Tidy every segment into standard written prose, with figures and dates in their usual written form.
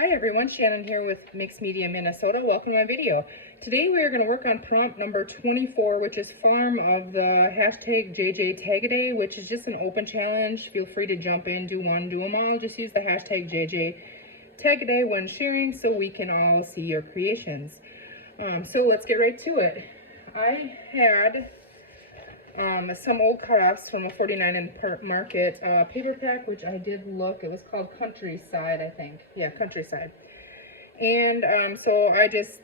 Hi everyone, Shannon here with Mixed Media Minnesota. Welcome to my video. Today we are going to work on prompt number 24, which is farm of the hashtag JJ Tag-A-Day, which is just an open challenge. Feel free to jump in, do one, do them all. Just use the hashtag JJ Tag-A-Day when sharing so we can all see your creations. So let's get right to it. I had some old cutoffs from a 49 in Market paper pack, which I did look. It was called Countryside, I think. Yeah, Countryside. And so I just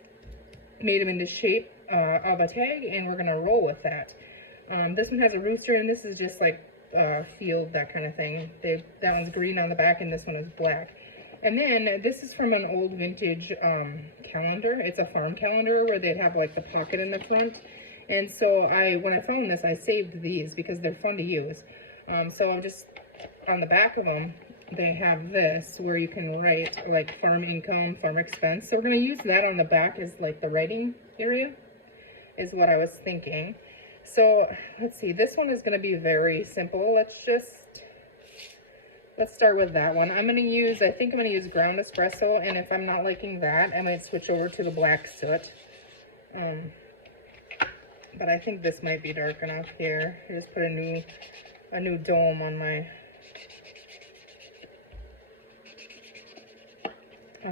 made them into shape of a tag, and we're gonna roll with that. This one has a rooster, and this is just like field, that kind of thing. That one's green on the back, and this one is black. And then this is from an old vintage calendar. It's a farm calendar where they'd have like the pocket in the front. And so when I found this, I saved these because they're fun to use. So I'm just, on the back of them, they have this where you can write like farm income, farm expense. So we're going to use that on the back as like the writing area is what I was thinking. So let's see, this one is going to be very simple. Let's start with that one. I think I'm going to use ground espresso, and if I'm not liking that, I might switch over to the black soot. But I think this might be dark enough here. I just put a new dome on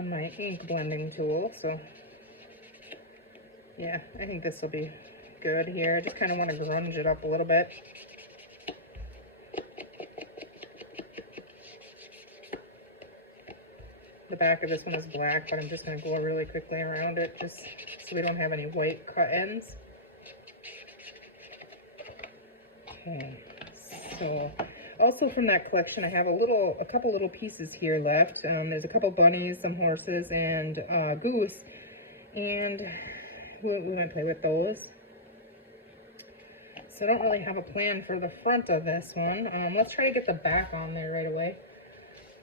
my ink blending tool. So yeah, I think this will be good here. I just kind of want to grunge it up a little bit. The back of this one is black, but I'm just going to go really quickly around it just so we don't have any white cut ends. Okay, so also from that collection, I have a couple little pieces here left. There's a couple bunnies, some horses, and a goose, and we might play with those. So I don't really have a plan for the front of this one. Let's try to get the back on there right away.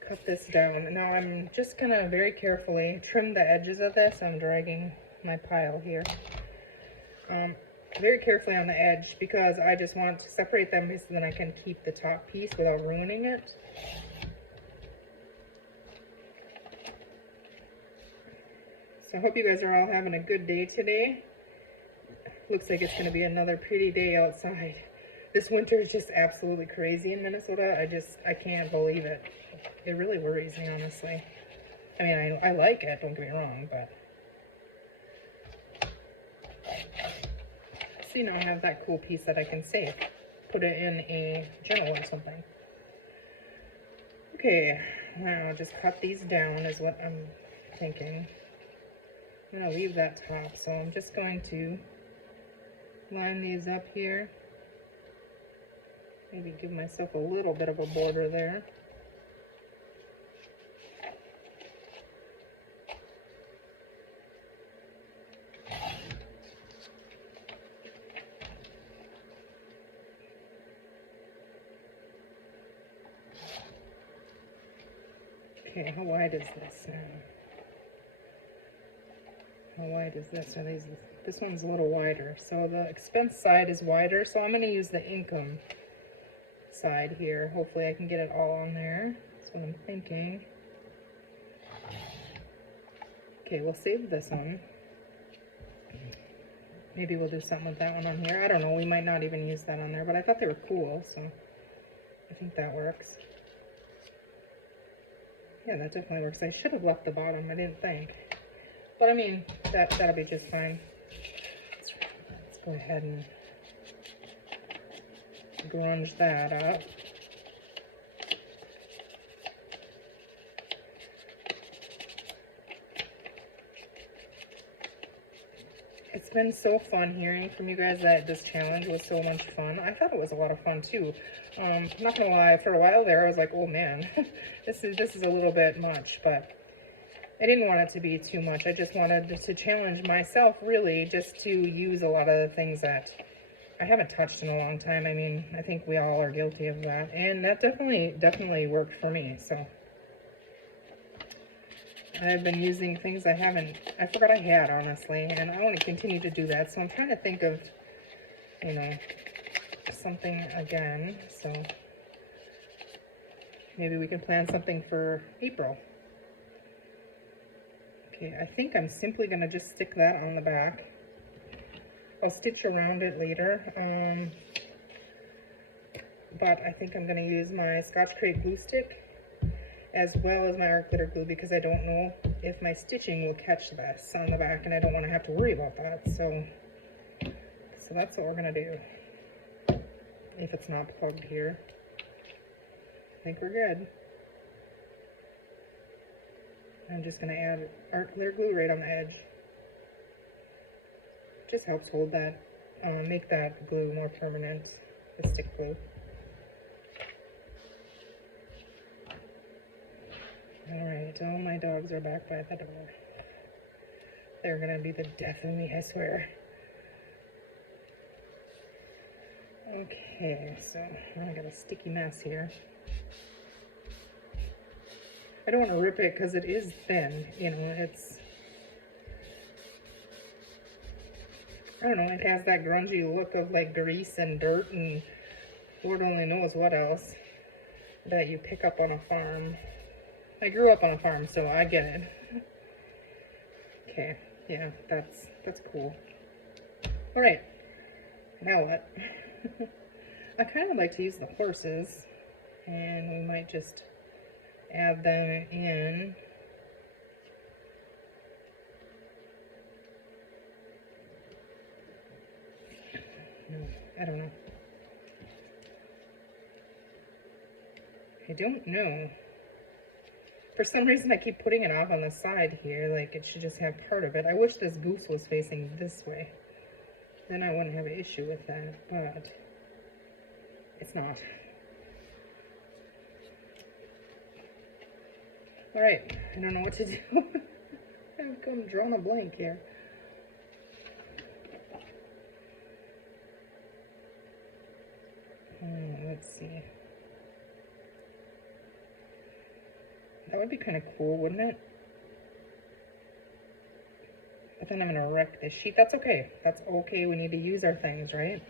Cut this down. Now I'm just gonna very carefully trim the edges of this. I'm dragging my pile here. Very carefully on the edge because I just want to separate them so then I can keep the top piece without ruining it. So I hope you guys are all having a good day today. Looks like it's going to be another pretty day outside. This winter is just absolutely crazy in Minnesota. I can't believe it. It really worries me, honestly. I mean, I like it, don't get me wrong, but see, now I have that cool piece that I can save. Put it in a journal or something. Okay, now just cut these down is what I'm thinking. I'm going to leave that top, so I'm just going to line these up here. Maybe give myself a little bit of a border there. Okay, how wide is this now? How wide is this? This one's a little wider. So the expense side is wider, so I'm going to use the income side here. Hopefully I can get it all on there. That's what I'm thinking. Okay, we'll save this one. Maybe we'll do something with that one on here. I don't know, we might not even use that on there, but I thought they were cool, so I think that works. Yeah, that definitely works. I should have left the bottom, I didn't think. But I mean, that'll be just fine. Let's go ahead and grunge that up. It's been so fun hearing from you guys that this challenge was so much fun. I thought it was a lot of fun too. I'm not gonna lie, for a while there I was like, oh man, this is a little bit much, but I didn't want it to be too much. I just wanted to challenge myself really just to use a lot of the things that I haven't touched in a long time. I mean, I think we all are guilty of that, and that definitely worked for me. So I've been using things I forgot I had, honestly, and I want to continue to do that. So I'm trying to think of, you know, something again. So maybe we can plan something for April. Okay, I think I'm simply going to just stick that on the back. I'll stitch around it later, but I think I'm going to use my Scotch Crate glue stick as well as my art glitter glue, because I don't know if my stitching will catch this on the back, and I don't want to have to worry about that. So that's what we're going to do. If it's not plugged here, I think we're good. I'm just going to add art glitter glue right on the edge. Just helps hold that, make that glue more permanent, the stick glue. Alright, all my dogs are back by the door. They're gonna be the death of me, I swear. Okay, so I got a sticky mess here. I don't want to rip it because it is thin, you know, it's, I don't know, it has that grungy look of like grease and dirt and Lord only knows what else that you pick up on a farm. I grew up on a farm, so I get it. Okay, yeah, that's cool. Alright, now what? I kind of like to use the horses, and we might just add them in. I don't know. I don't know. For some reason I keep putting it off on the side here, like it should just have part of it. I wish this goose was facing this way. Then I wouldn't have an issue with that, but it's not. Alright, I don't know what to do. I've come drawn a blank here. Let's see. That would be kind of cool, wouldn't it? But then I'm going to wreck this sheet. That's okay. That's okay. We need to use our things, right?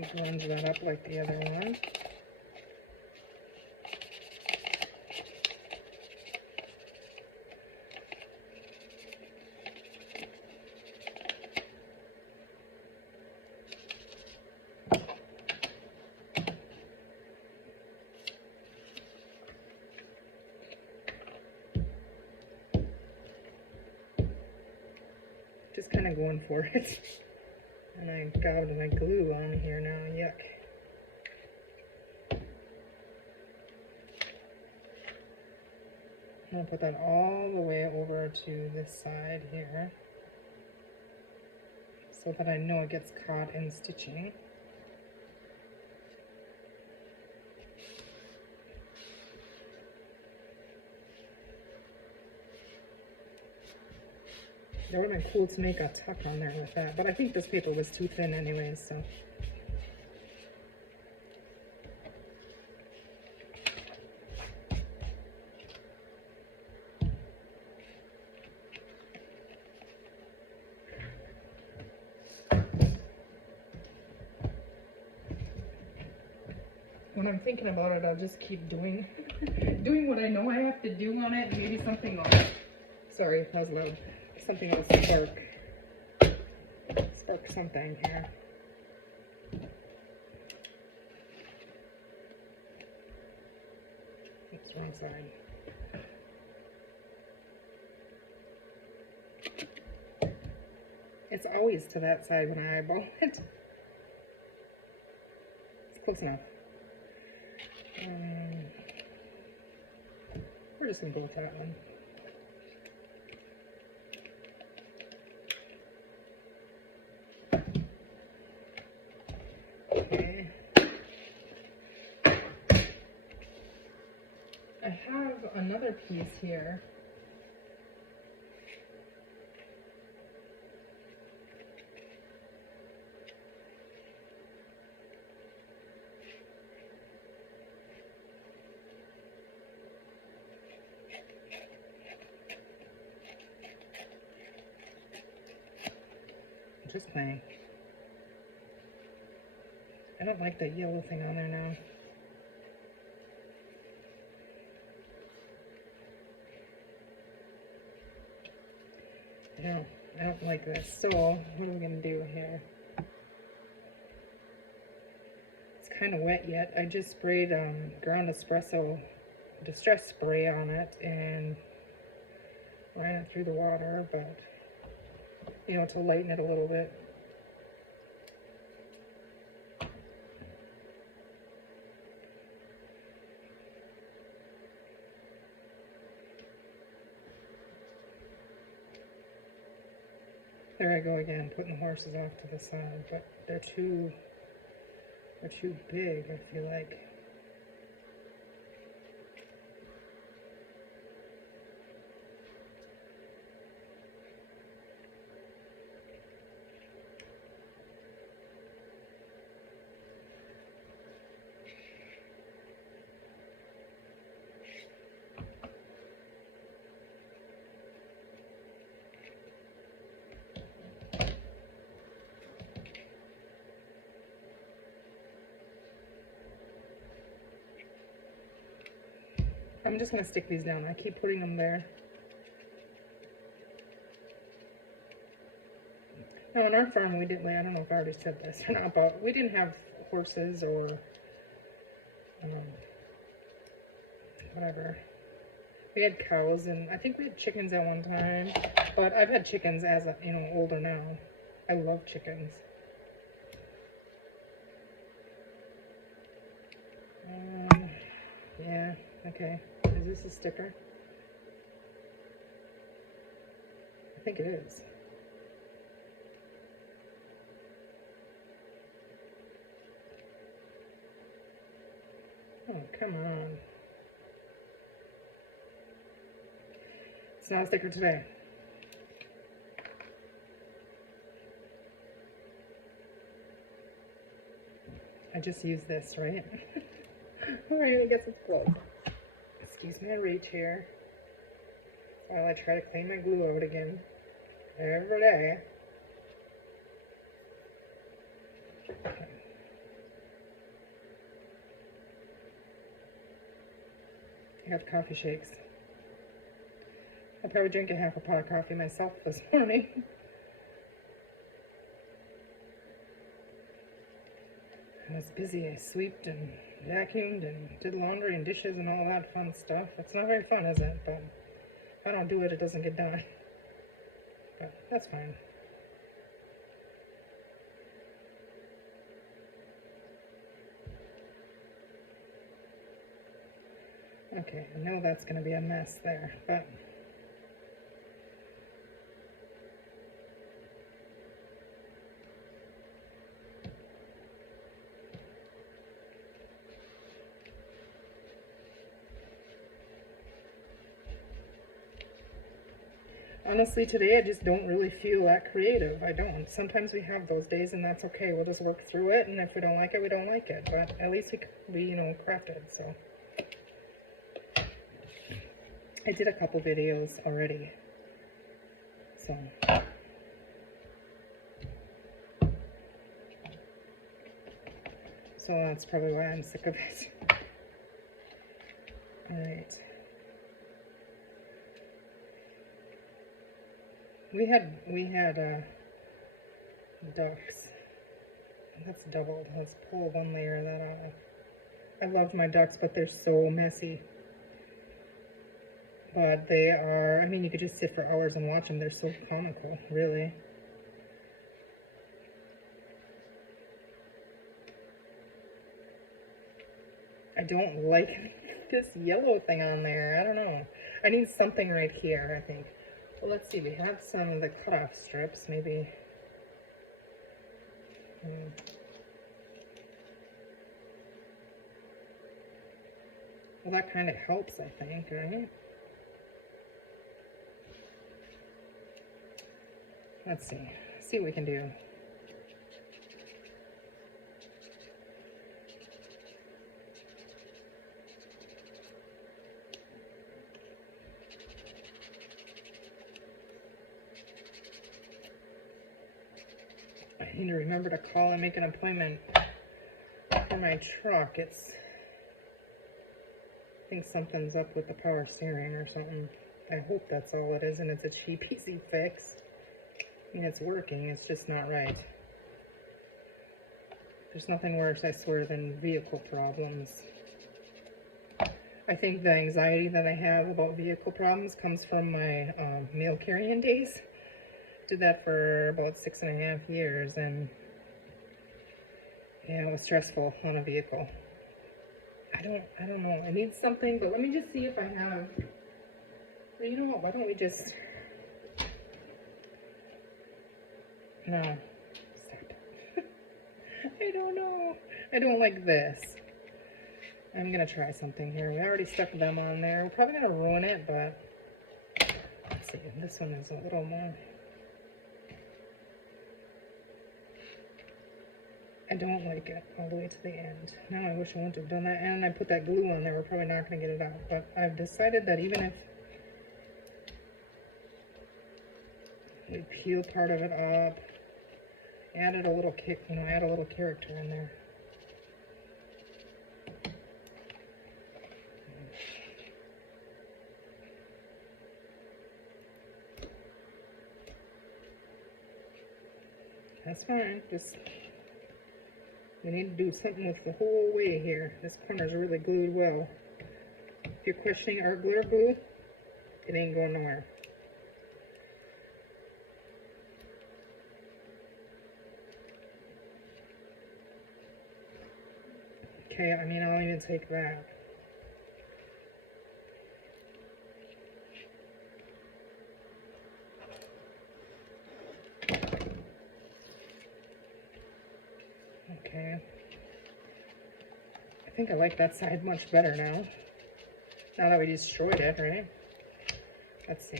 Just lunge that up like the other one. Just kind of going for it. And I got my glue on here now, yuck. I'm going to put that all the way over to this side here, so that I know it gets caught in stitching. That would have been cool to make a tuck on there with that, but I think this paper was too thin anyways, so. When I'm thinking about it, I'll just keep doing what I know I have to do on it. Maybe something else. Sorry, that was loud. Something else spark something here. Oops, wrong side. It's always to that side when I eyeball it. It's close enough. We're just gonna go with that one. Okay. I have another piece here. just playing. I don't like that yellow thing on there now. I don't like this. So what are we gonna do here? It's kind of wet yet. I just sprayed ground espresso distress spray on it and ran it through the water, but you know, to lighten it a little bit. There I go again, putting the horses off to the side, but they're too big, I feel like. I'm just going to stick these down. I keep putting them there. Now, on our farm, we didn't, I don't know if I already said this or not, but we didn't have horses or whatever. We had cows, and I think we had chickens at one time, but I've had chickens as, you know, older now. I love chickens. Yeah, okay. Is this a sticker? I think it is. Oh, come on. It's not a sticker today. I just used this, right? Alright, I guess it's close. Excuse my reach here while I try to clean my glue out again every day. Okay. I have coffee shakes. I probably drank a half a pot of coffee myself this morning. I was busy. I sweeped and vacuumed and did laundry and dishes and all that fun stuff. It's not very fun, is it? But if I don't do it, it doesn't get done. But that's fine. Okay, I know that's going to be a mess there, but honestly, today I just don't really feel that creative. I don't. Sometimes we have those days, and that's okay. We'll just work through it, and if we don't like it, we don't like it. But at least we you know, crafted, so. I did a couple videos already, so. So that's probably why I'm sick of it. Alright. We had ducks. That's doubled. Let's pull one layer of that out. I love my ducks, but they're so messy. But they are, I mean, you could just sit for hours and watch them. They're so comical, really. I don't like this yellow thing on there. I don't know. I need something right here, I think. Well, let's see. We have some of the cutoff strips, maybe. Well, that kind of helps, I think, right? Let's see. See what we can do. I need to remember to call and make an appointment for my truck. I think something's up with the power steering or something. I hope that's all it is and it's a cheap, easy fix. I mean, it's working, it's just not right. There's nothing worse, I swear, than vehicle problems. I think the anxiety that I have about vehicle problems comes from my mail carrying days. Did that for about 6.5 years, and yeah, it was stressful on a vehicle. I don't know. I need something, but let me just see if I have. Well, you know what? Why don't we just? No, stop. I don't know. I don't like this. I'm gonna try something here. We already stuck them on there. We're probably gonna ruin it, but let's see. This one is a little more. I don't like it all the way to the end. Now I wish I wouldn't have done that. And I put that glue on there. We're probably not going to get it out. But I've decided that even if we peel part of it up, added a little kick, add a little character in there. That's fine. Just we need to do something with the whole way here. This corner's really glued well. If you're questioning our glue, it ain't going nowhere. Okay, I mean, I'll even take that. Okay. I think I like that side much better now. Now that we destroyed it, right? Let's see.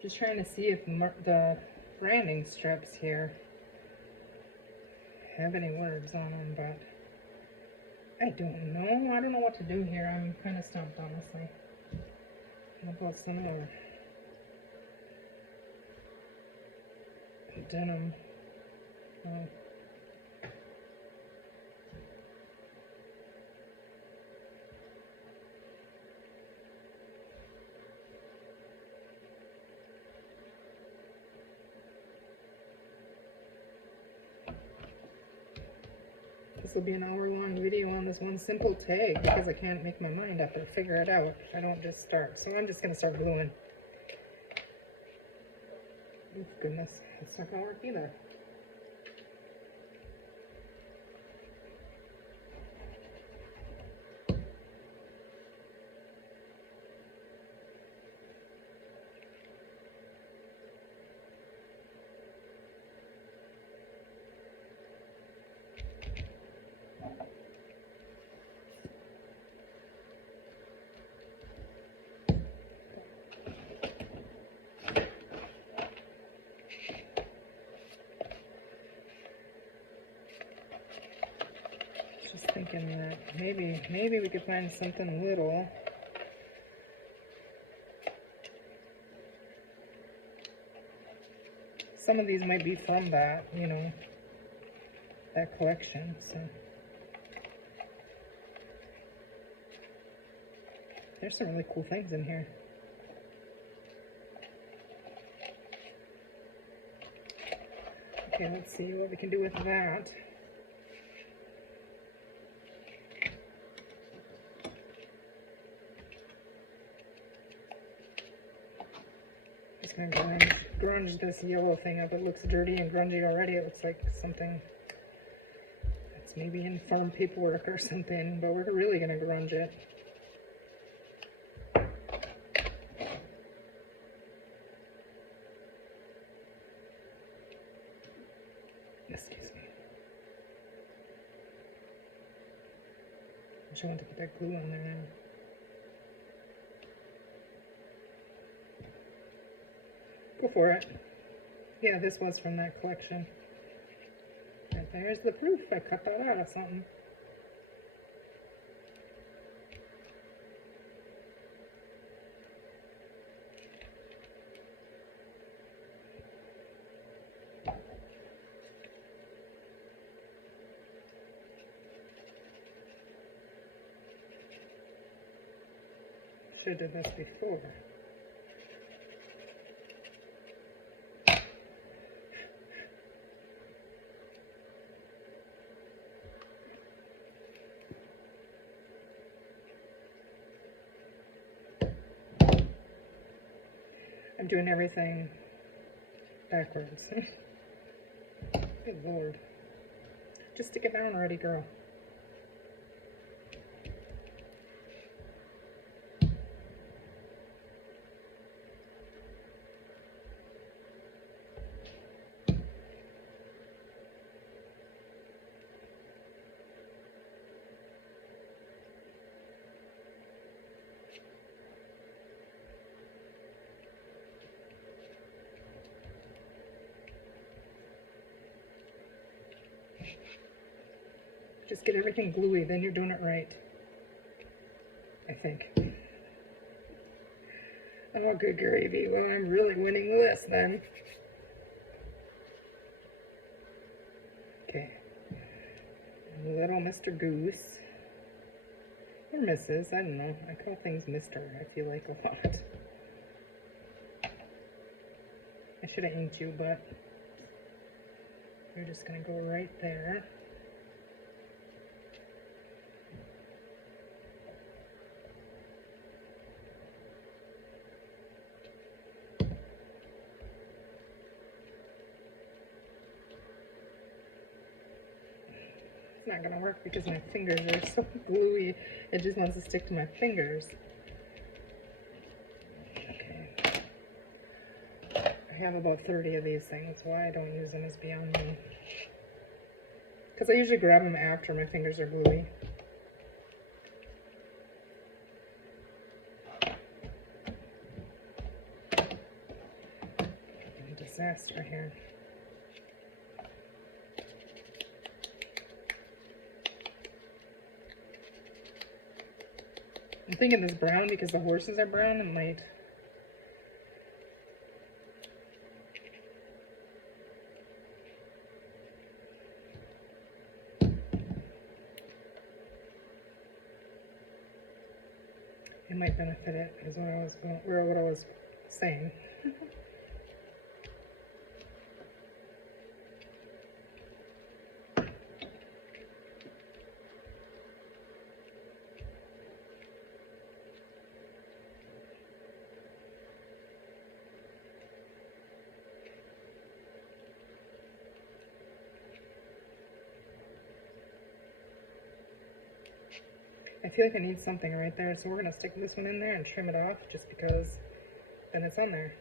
Just trying to see if the branding strips here have any words on them, but I don't know. I don't know what to do here. I'm kind of stumped, honestly. How about some more denim? This will be an hour-long video on this one simple tag because I can't make my mind up or figure it out. I don't just start. So I'm just going to start gluing. Oh, goodness. That's not going to work either. Thinking that maybe we could find something little. Some of these might be from that, you know, that collection. So there's some really cool things in here. Okay, let's see what we can do with that. Grunge this yellow thing up. It looks dirty and grungy already. It looks like something that's maybe in farm paperwork or something, but we're really gonna grunge it. Excuse me. I'm trying to put that glue on there now. Go for it. Yeah, this was from that collection. And there's the proof. I cut that out of something. Should have did this before. I'm doing everything backwards. Good Lord. Just stick it down already, girl. Just get everything gluey, then you're doing it right. I think. Oh, good gravy. Well, I'm really winning this then. Okay. Little Mr. Goose. Or Mrs. I don't know. I call things Mr. I feel like a lot. I should have inked you, but you're just going to go right there. Not gonna work because my fingers are so gluey. It just wants to stick to my fingers. Okay. I have about 30 of these things. Why I don't use them is beyond me. Because I usually grab them after my fingers are gluey. Disaster here. I'm thinking this brown because the horses are brown and light. It might benefit it, is what I was saying. I feel like I need something right there, so we're going to stick this one in there and trim it off just because then it's on there.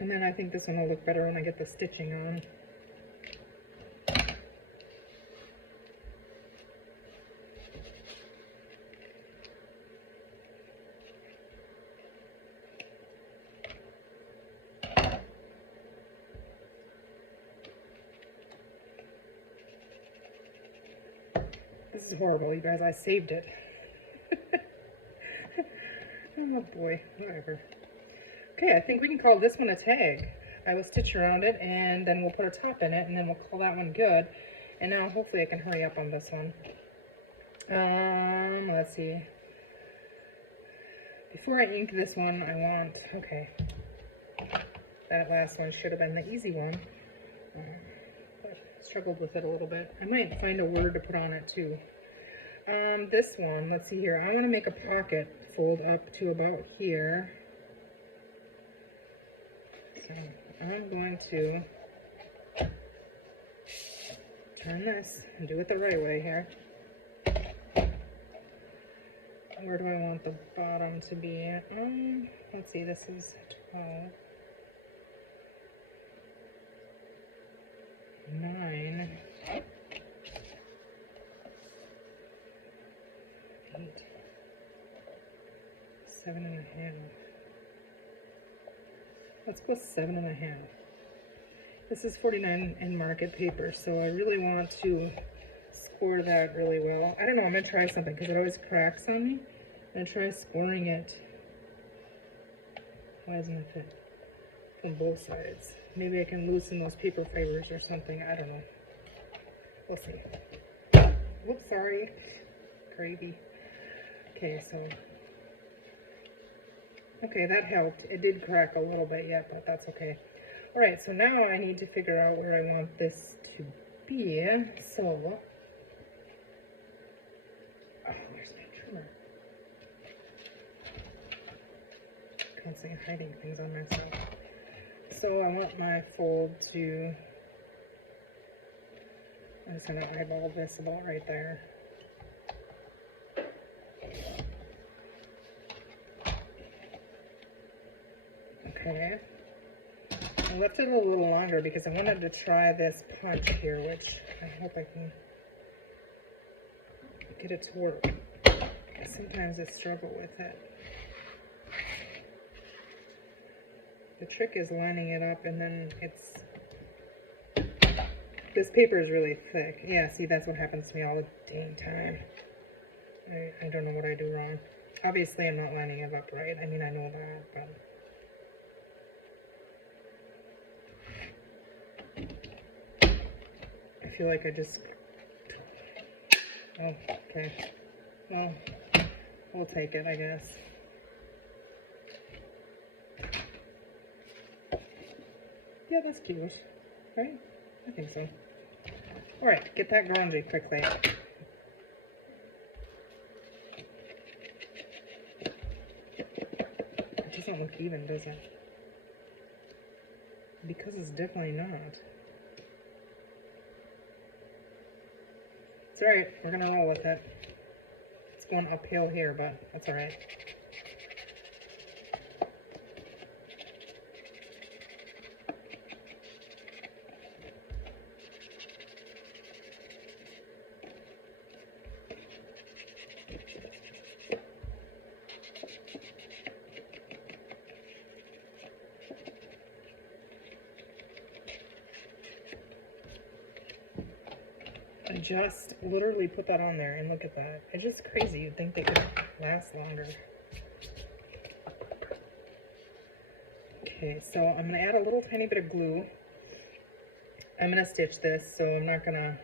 And then I think this one will look better when I get the stitching on. This is horrible, you guys. I saved it. Oh boy, whatever. Okay, I think we can call this one a tag. I will stitch around it and then we'll put a top in it and then we'll call that one good. And now hopefully I can hurry up on this one. Let's see. Before I ink this one, I want, okay. That last one should have been the easy one. Struggled with it a little bit. I might find a word to put on it too. This one, let's see here. I want to make a pocket fold up to about here. So I'm going to turn this and do it the right way here. Where do I want the bottom to be? Let's see, this is 12. 9, 8, 7.5. Let's go 7.5. This is 49 in market paper, so I really want to score that really well. I don't know, I'm gonna try something because it always cracks on me. I'm gonna try scoring it. Why doesn't it fit? From both sides. Maybe I can loosen those paper fibers or something. I don't know. We'll see. Whoops, sorry. Gravy. Okay, so. Okay, that helped. It did crack a little bit yet, but that's okay. Alright, so now I need to figure out where I want this to be. So. Oh, where's my trimmer? Constantly hiding things on myself. So I want my fold to, I'm just going to eyeball this about right there. Okay. I left it a little longer because I wanted to try this punch here, which I hope I can get it to work. Sometimes I struggle with it. The trick is lining it up, and then this paper is really thick. Yeah, see, that's what happens to me all the dang time. I don't know what I do wrong. Obviously, I'm not lining it up right. I mean, I know that, but I feel like I just, oh, okay. Well, we'll take it, I guess. Yeah, that's cute, right? I think so. Alright, get that grungy quickly. It doesn't look even, does it? Because it's definitely not. It's alright, we're gonna roll with it. It's going uphill here, but that's alright. I just literally put that on there, and look at that. It's just crazy. You'd think they could last longer. Okay, so I'm going to add a little tiny bit of glue. I'm going to stitch this, so I'm not going to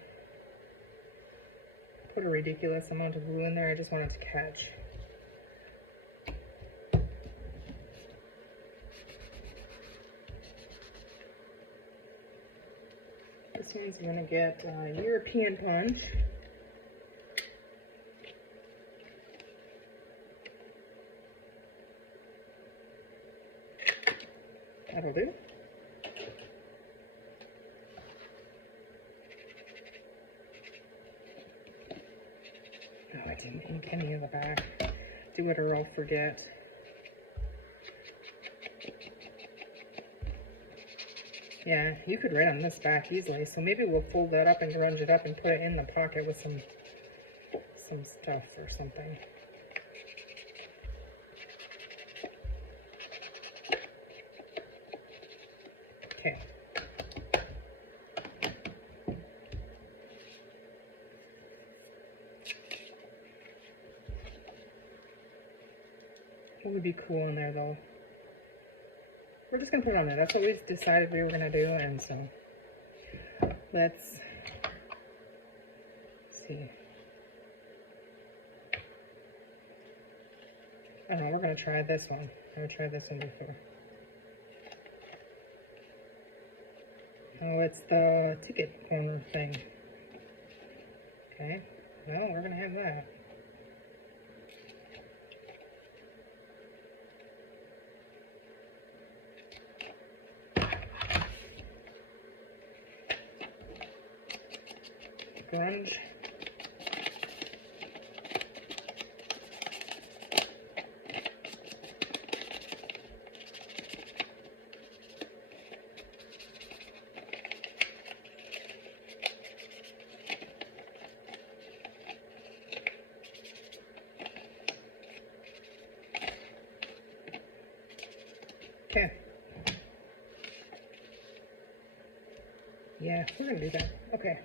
put a ridiculous amount of glue in there. I just want it to catch. This one's going to get European punch. That'll do. Oh, I didn't ink any of the back. Do it or I'll forget. Yeah, you could write on this back easily, so maybe we'll fold that up and grunge it up and put it in the pocket with some stuff or something. Okay. What would be cool in there though? We're just gonna put it on there. That's what we decided we were gonna do, and so let's see. I don't know, we're gonna try this one. I've tried this one before. Oh, it's the ticket corner thing. Okay, well, we're gonna have that. Grunge. Okay. Yeah, we're gonna do that. Okay.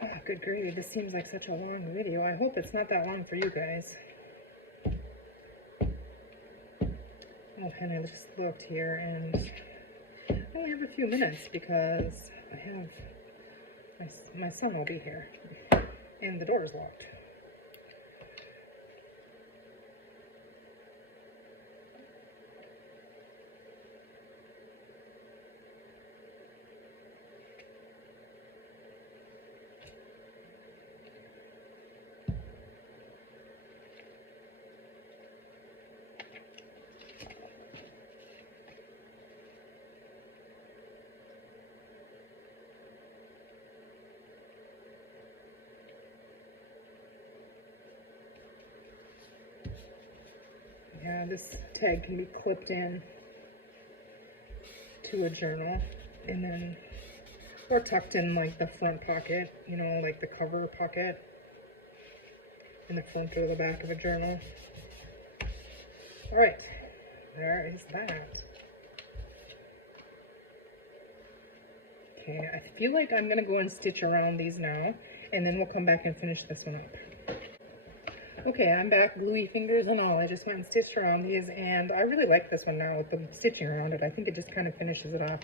Oh, good gravy. This seems like such a long video. I hope it's not that long for you guys. Oh, and I just looked here, and I only have a few minutes because I have my son will be here, and the door is locked. Yeah, this tag can be clipped in to a journal, and then, or tucked in like the front pocket, you know, like the cover pocket in the front or the back of a journal. All right, there is that. Okay, I feel like I'm gonna go and stitch around these now, and then we'll come back and finish this one up. Okay, I'm back, gluey fingers and all. I just went and stitched around these, and I really like this one now with the stitching around it. I think it just kind of finishes it off.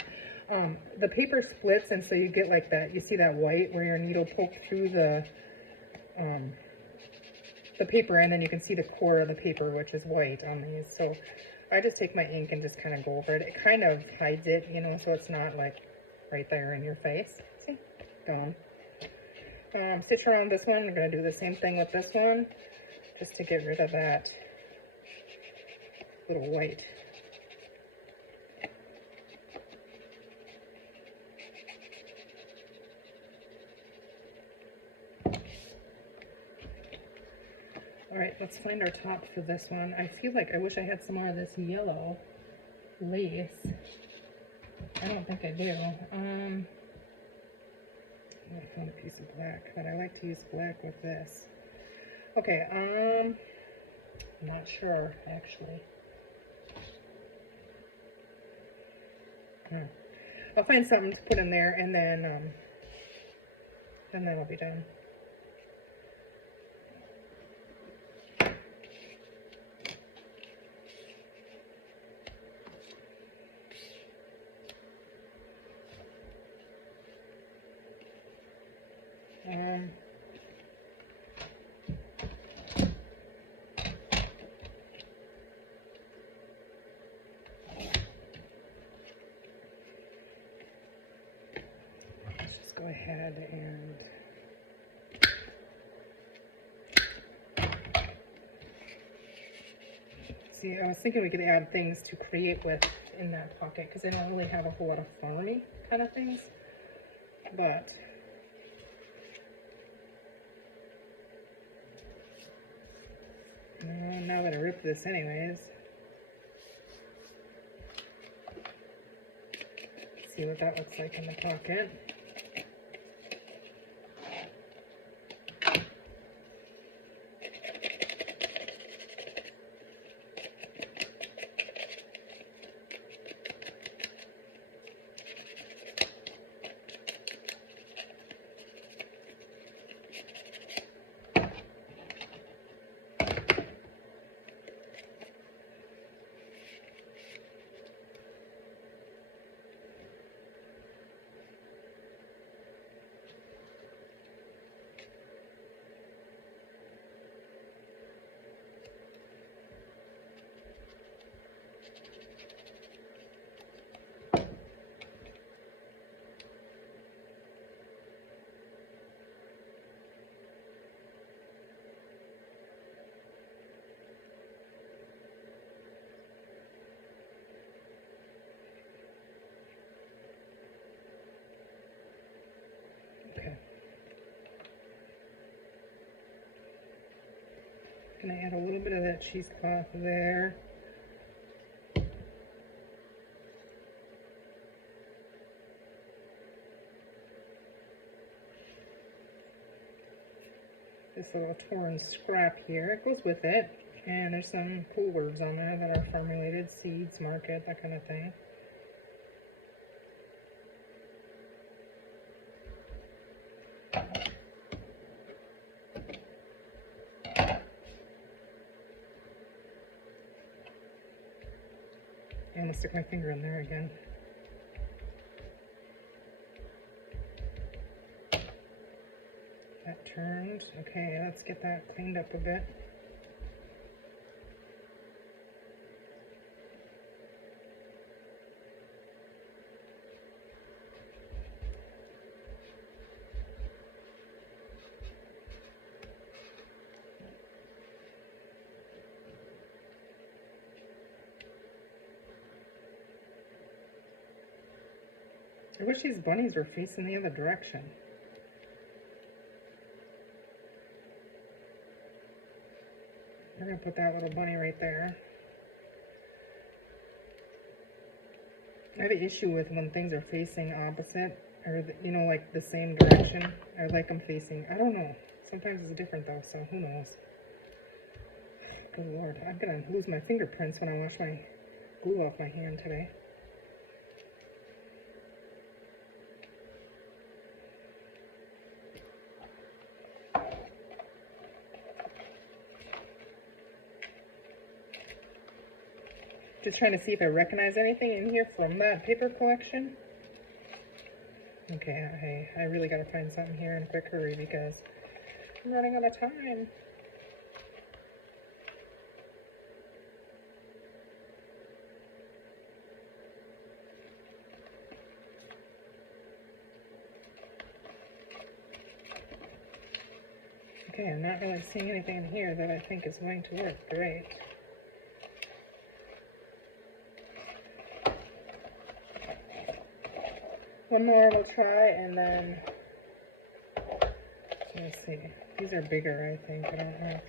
The paper splits, and so you get like that, you see that white where your needle poked through the paper, and then you can see the core of the paper, which is white on these. So I just take my ink and just kind of go over it. It kind of hides it, you know, so it's not like right there in your face. See? Gone. Stitch around this one. I'm going to do the same thing with this one, just to get rid of that little white. All right, let's find our top for this one. I feel like I wish I had some more of this yellow lace. I don't think I do. I'm gonna find a piece of black, but I like to use black with this. Okay, I'm not sure actually. I'll find something to put in there, and then I'll be done. Let's just go ahead and see. I was thinking we could add things to create with in that pocket, because I don't really have a whole lot of farmy kind of things, but now that I ripped this anyways, see what that looks like in the pocket. Okay. Gonna add a little bit of that cheesecloth there. This little torn scrap here, it goes with it. And there's some cool words on there that are farm-related, seeds, market, that kind of thing. I'm gonna stick my finger in there again. That turned. Okay, let's get that cleaned up a bit. I wish these bunnies were facing the other direction. We're gonna put that little bunny right there. I have an issue with when things are facing opposite, or you know, like the same direction. I like them facing, I don't know. Sometimes it's different though, so who knows. Good Lord, I'm gonna lose my fingerprints when I wash my glue off my hand today. Just trying to see if I recognize anything in here from that paper collection. Okay, I really gotta find something here in a quick hurry because I'm running out of time. Okay, I'm not really seeing anything in here that I think is going to work great. One more we'll try, and then, let's see, these are bigger, I think. I don't have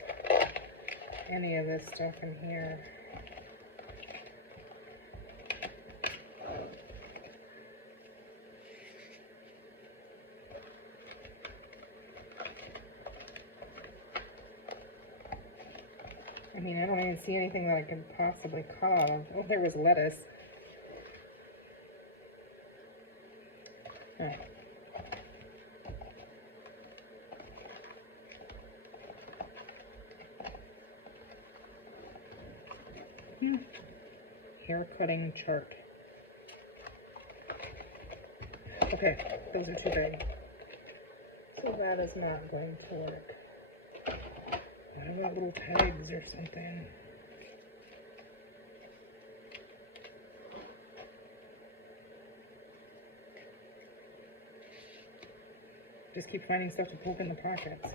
any of this stuff in here. I mean, I don't even see anything that I can possibly carve. Oh, there was lettuce. All right. Hair cutting chart. Okay, those are too big. So that is not going to work. I want little tags or something. Just keep finding stuff to poke in the pockets.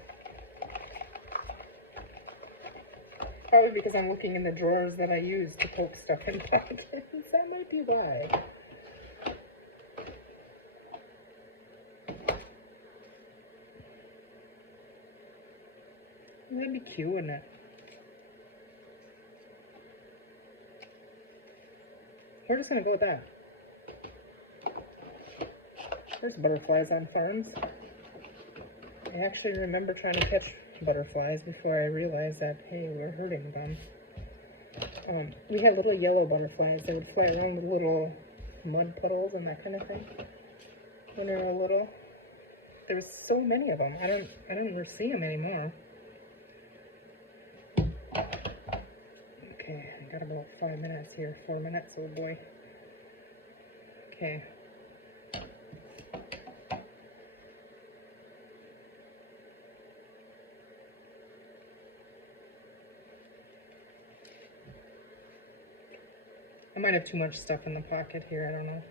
Probably because I'm looking in the drawers that I use to poke stuff in pockets. That might be why. That'd be cute, wouldn't it? We're just gonna go with that. There's butterflies on farms. I actually remember trying to catch butterflies before I realized that, hey, we're hurting them. We had little yellow butterflies that would fly around with little mud puddles and that kind of thing when they were little. There's so many of them. I don't ever see them anymore. Okay, I got about 5 minutes here. 4 minutes, oh boy. Okay. I might have too much stuff in the pocket here, I don't know.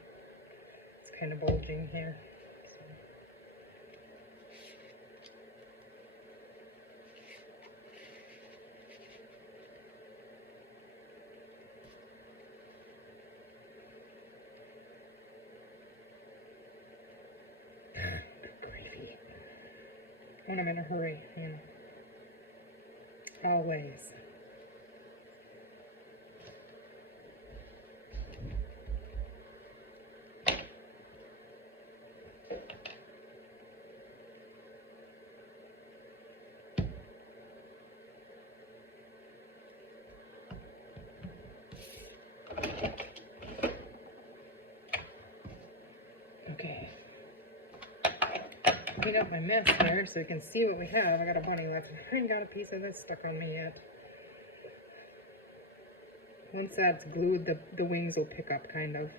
It's kind of bulging here. Good gravy. When I'm in a hurry, you know. Always. clean up my mess there so you can see what we have. I got a bunny left. I haven't got a piece of this stuck on me yet. Once that's glued, the wings will pick up, kind of.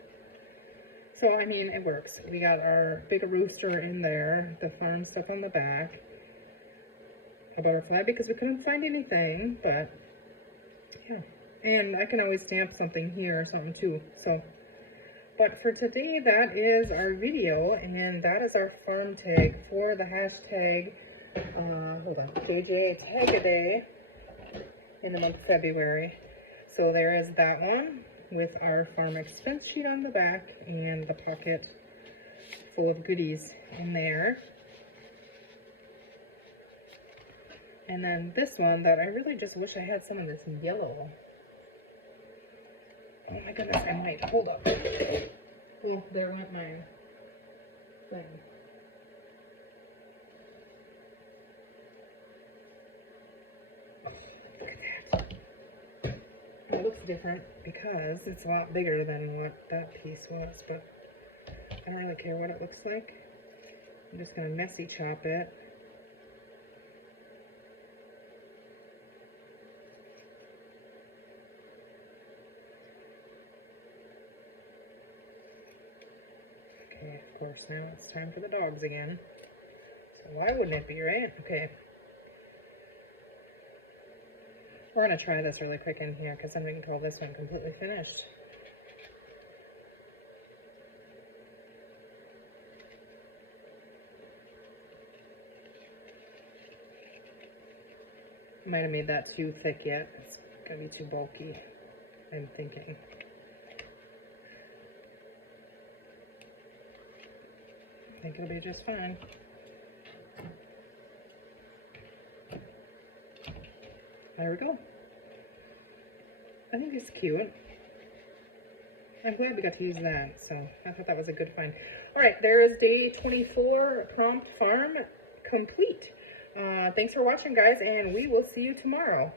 So, I mean, it works. We got our big rooster in there, the farm stuff on the back, a butterfly because we couldn't find anything, but yeah. And I can always stamp something here or something too, so. But for today, that is our video, and that is our farm tag for the hashtag, hold on, JJ Tag-A-Day in the month of February. So there is that one with our farm expense sheet on the back and the pocket full of goodies in there. And then this one that I really just wish I had some of this yellow. Oh my goodness, I might. Hold up. Well, there went my thing. Look at that. It looks different because it's a lot bigger than what that piece was, but I don't really care what it looks like. I'm just going to messy chop it. Okay, of course, now it's time for the dogs again. So why wouldn't it be, right? Okay. We're going to try this really quick in here because I'm going to call this one completely finished. Might have made that too thick yet. It's going to be too bulky, I'm thinking. I think it'll be just fine. There we go. I think it's cute. I'm glad we got to use that, so I thought that was a good find. All right, there is day 24 Prompt Farm complete. Thanks for watching, guys, and we will see you tomorrow.